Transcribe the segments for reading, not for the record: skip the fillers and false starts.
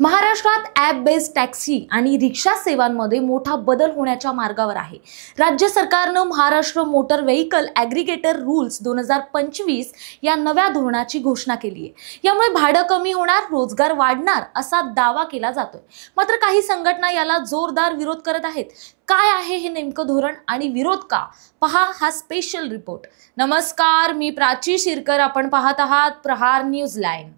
महाराष्ट्रात app based taxi आणि रिक्षा सेवांमध्ये मोठा बदल होण्याच्या मार्गावर आहे। राज्य सरकारने महाराष्ट्र मोटर व्हेइकल ॲग्रीगेटर रूल्स 2025 या नव्या धोरणाची घोषणा केली आहे। यामुळे भाडं कमी होणार, रोजगार वाढणार असा दावा केला जातोय। मात्र काही संघटना याला जोरदार विरोध करत आहेत। काय आहे हे नेमकं धोरण आणि विरोध का? पहा हा स्पेशल रिपोर्ट। नमस्कार, मी प्राची शिरकर, आपण पाहत आहात प्रहार न्यूज लाईन।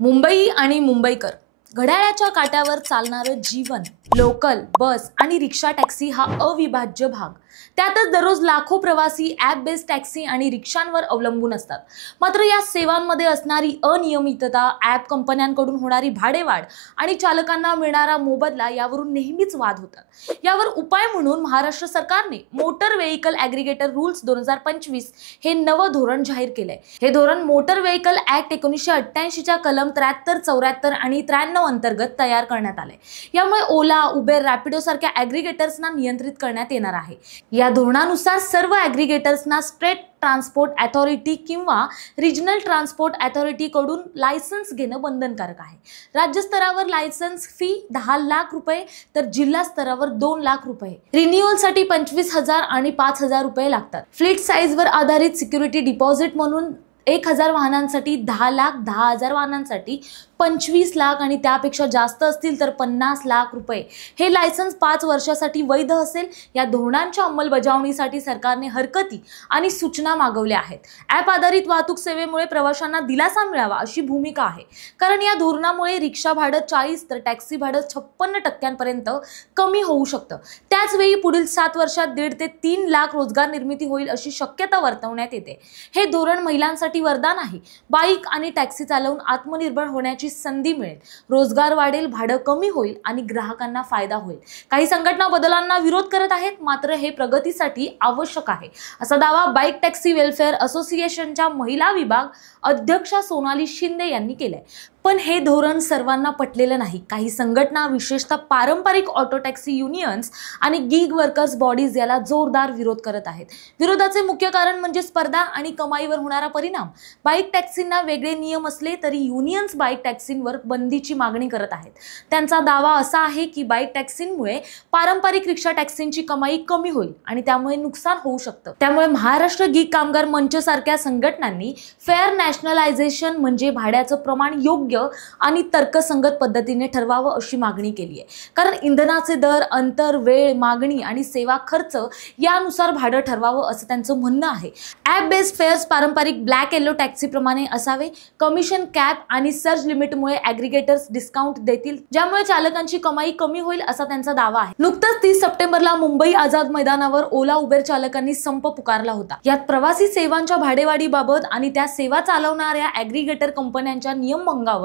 मुंबई आणि मुंबईकर, घड्याळाच्या काट्यावर चालणारं जीवन, लोकल, बस आणि रिक्षा टॅक्सी हा अविभाज्य भाग। त्यातच दररोज लाखो प्रवासी ॲप बेस्ड टॅक्सी आणि रिक्षांवर अवलंबून असतात। मात्र या सेवांमध्ये असणारी अनियमितता, ॲप कंपन्यांकडून होणारी भाडेवाढ आणि चालकांना मिळणारा मोबदला यावरून नेहमीच वाद होतात। यावर उपाय म्हणून महाराष्ट्र सरकारने मोटर व्हेइकल ॲग्रीगेटर रूल्स 2025 हे नवं धोरण जाहीर केलंय। हे धोरण मोटर व्हेइकल ॲक्ट 1988 च्या कलम 73, 74 आणि 93 अंतर्गत तयार करण्यात आले। यामुळे ओला, उबेर, रॅपिडो सारख्या ॲग्रीगेटर्सना नियंत्रित करण्यात येणार आहे। या धोरणानुसार सर्व ॲग्रीगेटर्सना स्टेट ट्रान्सपोर्ट अथॉरिटी किंवा रिजनल ट्रान्सपोर्ट अथॉरिटी कडून लायसन्स घेणं बंधनकारक आहे। राज्य स्तरावर लायसन्स फी 10 लाख रुपये तर जिल्हा स्तरावर 2 लाख रुपये। रिन्युअलसाठी 25,000 आणि 5,000 रुपये लागतात। फ्लीट साईजवर आधारित सिक्युरिटी डिपॉझिट म्हणून 1,000 वाहनांसाठी 10 लाख, 10,000 वाहनांसाठी 25 लाख आणि त्यापेक्षा जास्त असतील तर 50 लाख रुपये। हे लायसन्स 5 वर्षासाठी वैध असेल। या धोरणांच्या अंमलबजावणीसाठी सरकारने हरकती आणि सूचना मागवल्या आहेत। ॲप आधारित वाहतूक सेवेमुळे प्रवाशांना दिलासा मिळावा अशी भूमिका आहे, कारण या धोरणामुळे रिक्षा भाडं 40 तर टॅक्सी भाडं 56% कमी होऊ शकतं। त्याच वेळी पुढील 7 वर्षात 1.5 ते 3 लाख रोजगार निर्मिती होईल अशी शक्यता वर्तवण्यात येते। हे धोरण महिलांसाठी वरदान आहे। बाईक आणि टॅक्सी चालवून आत्मनिर्भर होण्याची संधी मिळेल, रोजगार वाढेल, भाडं कमी होईल आणि ग्राहकांना फायदा होईल। काही संघटना बदलांना विरोध करत आहेत, मात्र हे प्रगतीसाठी आवश्यक आहे असा दावा बाईक टॅक्सी वेलफेअर असोसिएशनच्या महिला विभाग अध्यक्षा सोनाली शिंदे यांनी केलाय। पण हे धोरण सर्वांना पटलेलं नाही। काही संघटना, विशेषतः पारंपरिक ऑटो टॅक्सी युनियन्स आणि गिग वर्कर्स बॉडीज याला जोरदार विरोध करत आहेत। विरोधाचे मुख्य कारण म्हणजे स्पर्धा आणि कमाईवर होणारा परिणाम। बाईक टॅक्सींना वेगळे नियम असले तरी युनियन्स बाईक टॅक्सींवर बंदीची मागणी करत आहेत। त्यांचा दावा असा आहे की बाईक टॅक्सींमुळे पारंपरिक रिक्षा टॅक्सींची कमाई कमी होईल आणि त्यामुळे नुकसान होऊ शकतं। त्यामुळे महाराष्ट्र गिग कामगार मंच सारख्या संघटनांनी फेअर नॅशनलायझेशन म्हणजे भाड्याचं प्रमाण योग्य आणि तर्कसंगत पद्धतीने ठरवावं अशी मागणी केली आहे। कारण इंधनाचे दर, अंतर, वेळ, मागणी आणि सेवा खर्च यानुसार भाडं ठरवावं असं त्यांचं म्हणणं आहे। ॲप बेस्ड फेअर्स पारंपरिक ब्लॅक येलो टॅक्सी प्रमाणे असावे। कमिशन कॅप आणि सर्ज लिमिटमुळे ॲग्रीगेटर्स डिस्काउंट देतील, ज्यामुळे चालकांची कमाई कमी होईल असा त्यांचा दावा आहे। नुकतंच 30 सप्टेंबरला मुंबई आझाद मैदानावर ओला, उबेर चालकांनी संप पुकारला होता। यात प्रवासी सेवांच्या भाडेवाढीबाबत आणि त्या सेवा चालवणाऱ्या ॲग्रीगेटर कंपन्यांच्या नियमभंगावर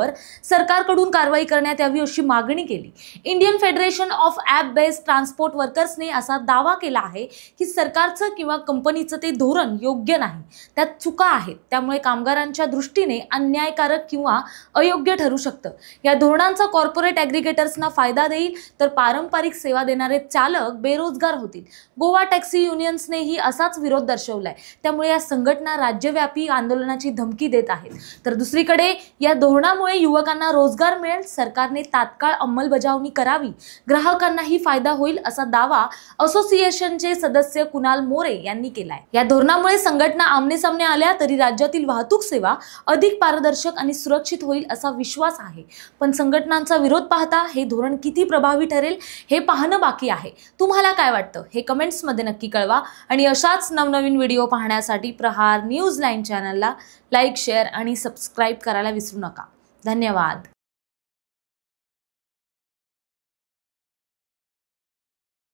सरकारकडून कारवाई करण्यात यावी अशी मागणी केली। Indian federation of app based transport वर्कर्सने असा दावा केला आहे की सरकारचं किंवा कंपनीचं ते धोरण योग्य नाही, त्यात चुका आहेत, त्यामुळे कामगारांच्या दृष्टीने अन्यायकारक किंवा अयोग्य ठरू शकतं। या धोरणांचा कॉर्पोरेट ॲग्रीगेटर्सना फायदा देईल तर पारंपरिक सेवा देणारे चालक बेरोजगार होतील। गोवा टॅक्सी युनियन्सनेही असाच विरोध दर्शवलाय। त्यामुळे या संघटना राज्यव्यापी आंदोलनाची धमकी देत आहेत। तर दुसरीकडे या धोरणामुळे युवकांना रोजगार मिळेल, सरकारने तात्काळ अंमलबजावणी करावी, ग्राहकांनाही फायदा होईल असा दावा असोसिएशनचे सदस्य कुणाल मोरे यांनी केलाय। या धोरणामुळे संघटना आमने-सामने आल्या तरी राज्यातील वाहतूक सेवा अधिक पारदर्शक आणि सुरक्षित होईल असा विश्वास आहे। पण संघटनांचा विरोध पाहता हे धोरण किती प्रभावी ठरेल हे पाहणं बाकी आहे। तुम्हाला काय वाटतं हे कमेंट्स मध्ये नक्की कळवा आणि अशाच नवनवीन व्हिडिओ पाहण्यासाठी प्रहार न्यूज लाईन चॅनलला लाईक, शेअर आणि सबस्क्राईब करायला विसरू नका। धन्यवाद।